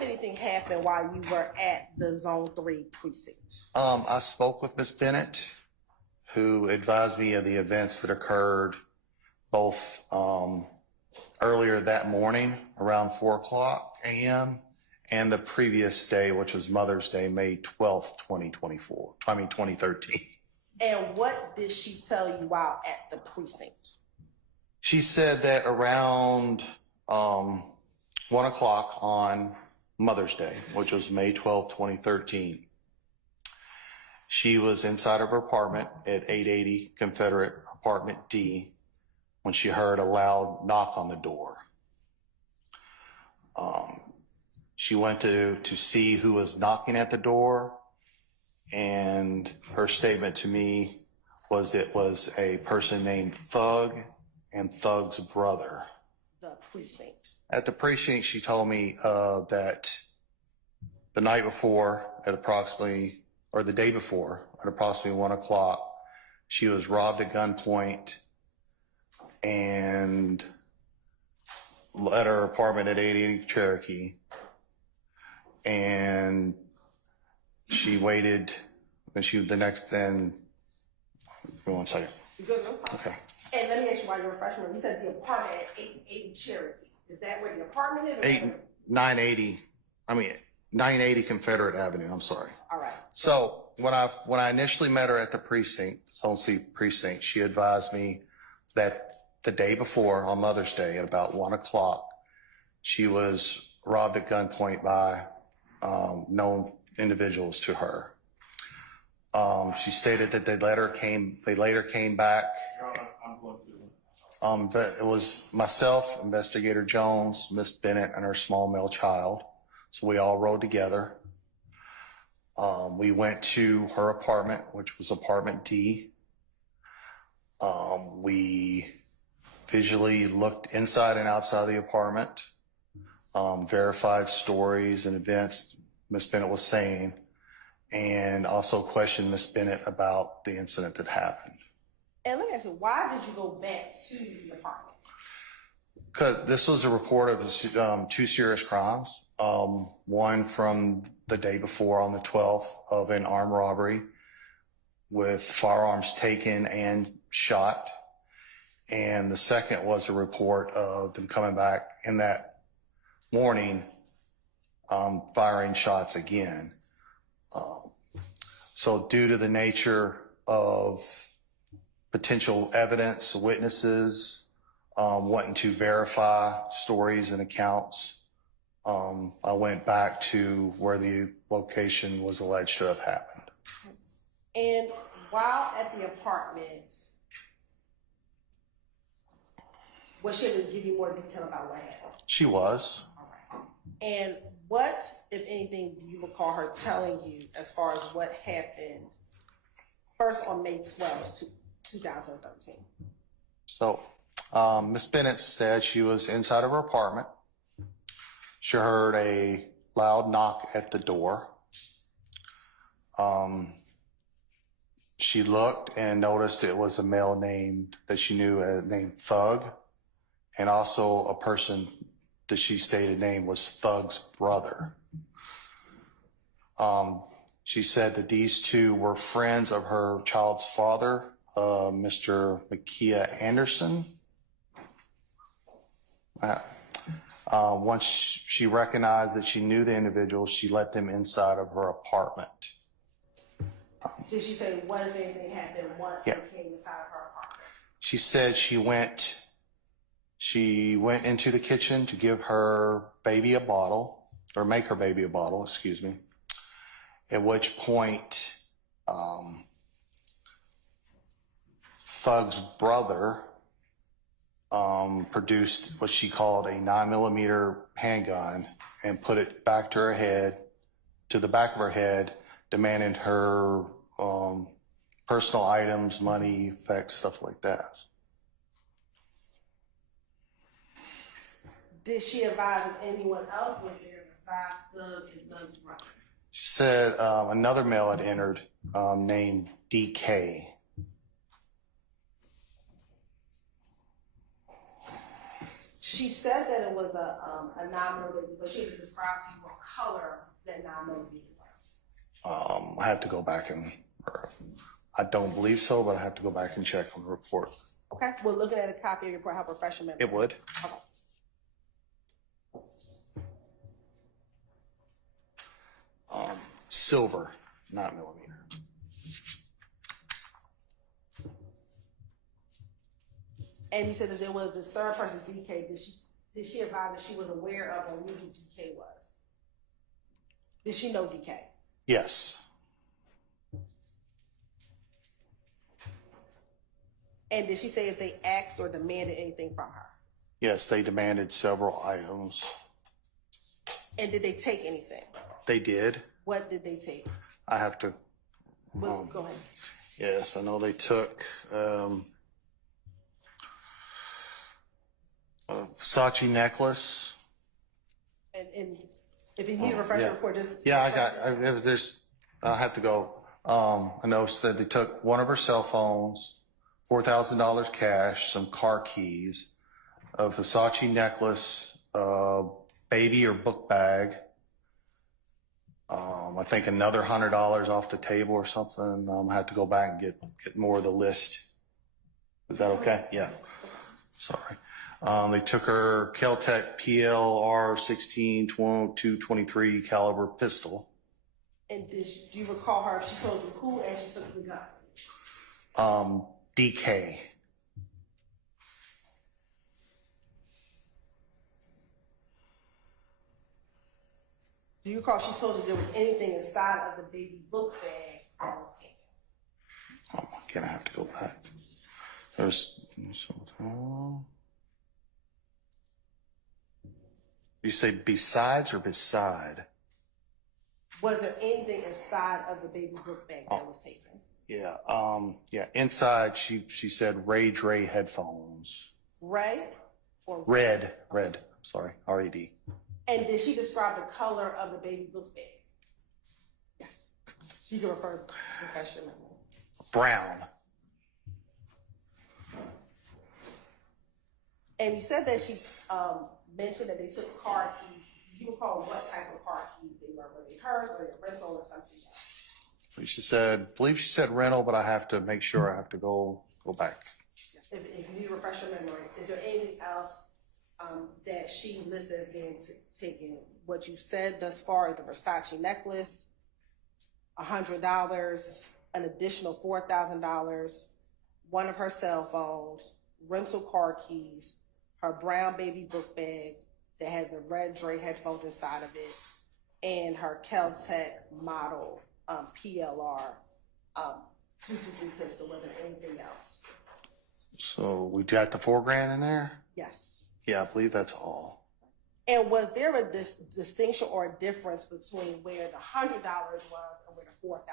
if anything, happened while you were at the Zone 3 precinct? I spoke with Ms. Bennett, who advised me of the events that occurred both earlier that morning around 4:00 a.m. and the previous day, which was Mother's Day, May 12th, 2013. And what did she tell you while at the precinct? She said that around 1:00 on Mother's Day, which was May 12th, 2013, she was inside of her apartment at 880 Confederate Apartment D when she heard a loud knock on the door. She went to see who was knocking at the door, and her statement to me was it was a person named Thug and Thug's brother. The precinct. At the precinct, she told me that the night before at approximately, or the day before at approximately 1:00, she was robbed at gunpoint and at her apartment at 880 Cherokee. And she waited, and then, one second. Good, no problem. Okay. And let me ask you why you're a freshman. You said the apartment at 880 Cherokee. Is that where the apartment is? 980 Confederate Avenue. I'm sorry. All right. So when I initially met her at the precinct, Zone C precinct, she advised me that the day before, on Mother's Day, at about 1:00, she was robbed at gunpoint by known individuals to her. She stated that they later came back. It was myself, Investigator Jones, Miss Bennett, and her small male child. So we all rode together. We went to her apartment, which was apartment D. We visually looked inside and outside the apartment, verified stories and events Miss Bennett was saying, and also questioned Miss Bennett about the incident that happened. And let me ask you, why did you go back to the apartment? Because this was a report of two serious crimes. One from the day before on the 12th of an armed robbery with firearms taken and shot. And the second was a report of them coming back in that morning, firing shots again. So due to the nature of potential evidence, witnesses, wanting to verify stories and accounts, I went back to where the location was alleged to have happened. And while at the apartment, was she able to give you more detail about what happened? She was. All right. And what, if anything, do you recall her telling you as far as what happened first on May 12th, 2013? So, Miss Bennett said she was inside of her apartment. She heard a loud knock at the door. She looked and noticed it was a male that she knew named Thug, and also a person that she stated name was Thug's brother. She said that these two were friends of her child's father, Mr. McKeah Anderson. Once she recognized that she knew the individuals, she let them inside of her apartment. Did she say what if anything happened once they came inside of her apartment? She said she went into the kitchen to give her baby a bottle, or make her baby a bottle, excuse me. At which point, Thug's brother produced what she called a 9mm handgun and put it back to the back of her head, demanding her personal items, money, effects, stuff like that. Did she advise if anyone else was there besides Thug and Thug's brother? She said another male had entered named DK. She said that it was a 9mm, but she had to describe to you what color that 9mm was. I have to go back and, I don't believe so, but I have to go back and check on the report. Okay, we're looking at a copy of your report, help refresh your memory. It would. Okay. Silver, 9mm. And you said that there was this third person, DK. Did she advise that she was aware of or knew who DK was? Did she know DK? Yes. And did she say if they asked or demanded anything from her? Yes, they demanded several items. And did they take anything? They did. What did they take? I have to. Go ahead. Yes, I know they took a Versace necklace. And if you need a refresher report, just I have to go. I know that they took one of her cell phones, $4,000 cash, some car keys, a Versace necklace, a baby or book bag. I think another $100 off the table or something. I have to go back and get more of the list. Is that okay? Yeah. Sorry. They took her Kel-Tec PLR 16 223 caliber pistol. And do you recall her? She told you who and she took the gun. DK. Do you recall she told you there was anything inside of the baby book bag that was taken? Again, I have to go back. There's something. You say besides or beside? Was there anything inside of the baby book bag that was taken? Yeah. Yeah. Inside, she said Rage Ray headphones. Ray or Red. Sorry, RED. And did she describe the color of the baby book bag? Yes. She can refresh your memory. Brown. And you said that she mentioned that they took car keys. Do you recall what type of car keys they were? Were they hers or their rental or something else? I believe she said rental, but I have to make sure. I have to go back. If you need to refresh your memory, is there anything else that she listed as being taken? What you said thus far is the Versace necklace, $100, an additional $4,000, one of her cell phones, rental car keys, her brown baby book bag that had the red Dre headphones inside of it, and her Kel-Tec model PLR 223 pistol. Wasn't anything else? So we got the $4,000 in there? Yes. Yeah, I believe that's all. And was there a distinction or a difference between where the $100 was and where the $4,000 was?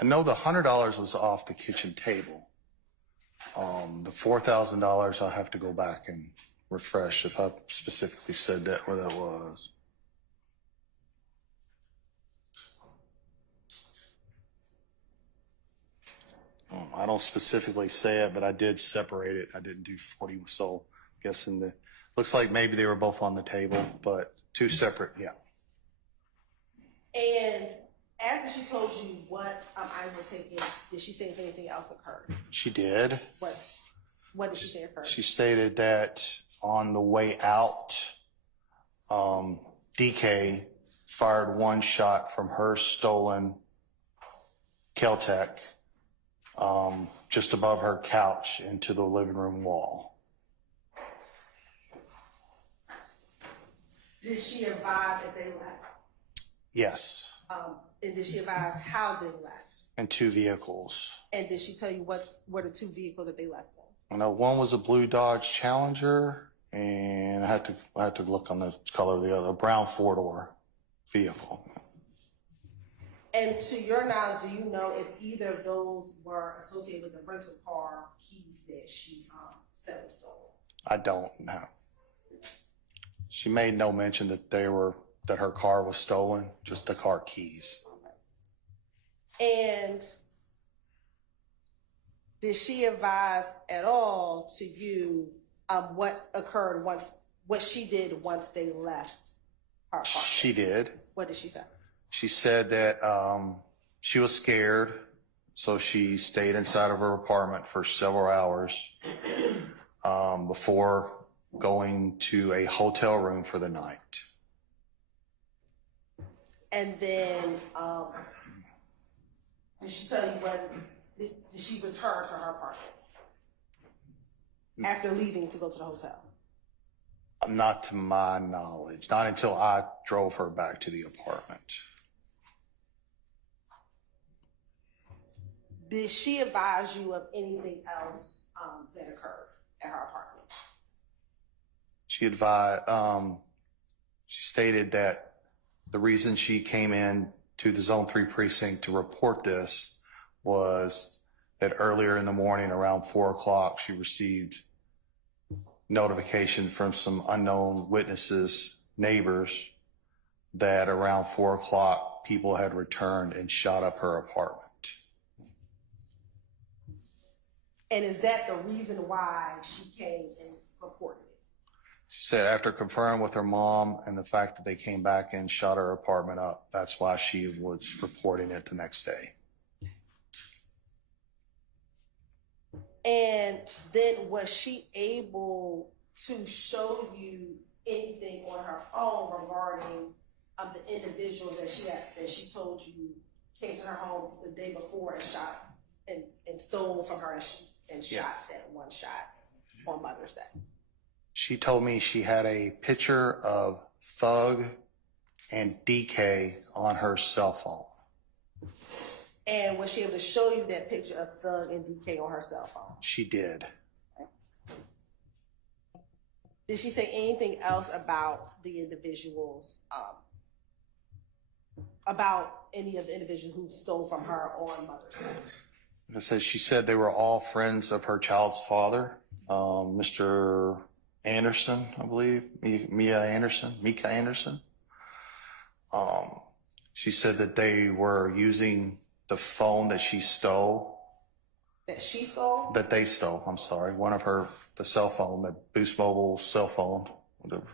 I know the $100 was off the kitchen table. The $4,000, I'll have to go back and refresh if I specifically said that where that was. I don't specifically say it, but I did separate it. I didn't do 40, so I'm guessing looks like maybe they were both on the table, but two separate, yeah. And after she told you what items were taken, did she say if anything else occurred? She did. What did she say occurred? She stated that on the way out, DK fired one shot from her stolen Kel-Tec just above her couch into the living room wall. Did she advise if they left? Yes. And did she advise how they left? And two vehicles. And did she tell you what were the two vehicles that they left in? I know one was a blue Dodge Challenger, and I had to look on the color of the other, brown four-door vehicle. And to your knowledge, do you know if either of those were associated with the rental car keys that she said was stolen? I don't know. She made no mention that that her car was stolen, just the car keys. And Did she advise at all to you what occurred what she did once they left her apartment? She did. What did she say? She said that she was scared, so she stayed inside of her apartment for several hours before going to a hotel room for the night. And then, did she tell you did she return to her apartment after leaving to go to the hotel? Not to my knowledge, not until I drove her back to the apartment. Did she advise you of anything else that occurred at her apartment? She advised, she stated that the reason she came in to the Zone 3 precinct to report this was that earlier in the morning around 4 o'clock, she received notification from some unknown witnesses, neighbors, that around 4 o'clock, people had returned and shot up her apartment. And is that the reason why she came and reported it? She said after conferring with her mom and the fact that they came back and shot her apartment up, that's why she was reporting it the next day. And then was she able to show you anything on her phone regarding the individuals that she told you came to her home the day before and shot and stole from her and shot that one shot on Mother's Day? She told me she had a picture of Thug and DK on her cell phone. And was she able to show you that picture of Thug and DK on her cell phone? She did. Did she say anything else about the individuals, about any of the individuals who stole from her on Mother's Day? She said they were all friends of her child's father, Mr. Anderson, I believe, Micah Anderson. She said that they were using the phone that she stole. That she stole? That they stole, I'm sorry. The cell phone, the Boost Mobile cell phone, whatever.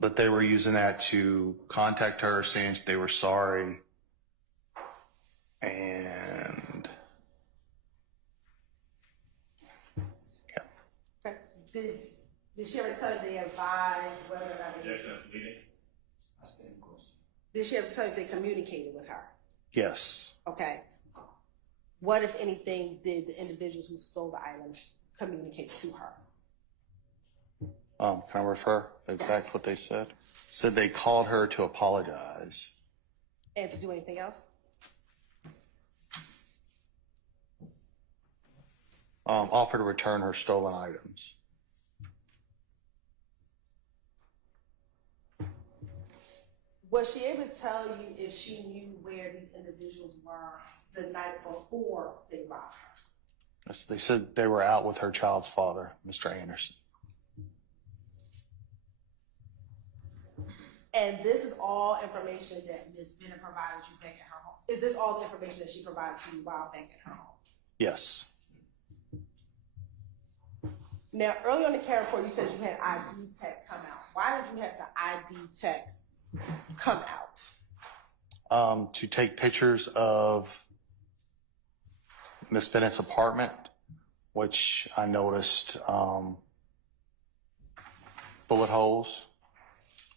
That they were using that to contact her, saying they were sorry. And yeah. Okay. Did she ever tell you they advised whether or not Objection at the meeting? I stand in question. Did she ever tell you they communicated with her? Yes. Okay. What, if anything, did the individuals who stole the items communicate to her? Can I refer exactly what they said? Said they called her to apologize. And to do anything else? Offer to return her stolen items. Was she able to tell you if she knew where these individuals were the night before they robbed her? Yes, they said they were out with her child's father, Mr. Anderson. And this is all information that Ms. Bennett provided you back at her home. Is this all the information that she provided to you while back at her home? Yes. Now, earlier on the CARE report, you said you had ID tech come out. Why did you have the ID tech come out? To take pictures of Miss Bennett's apartment, which I noticed bullet holes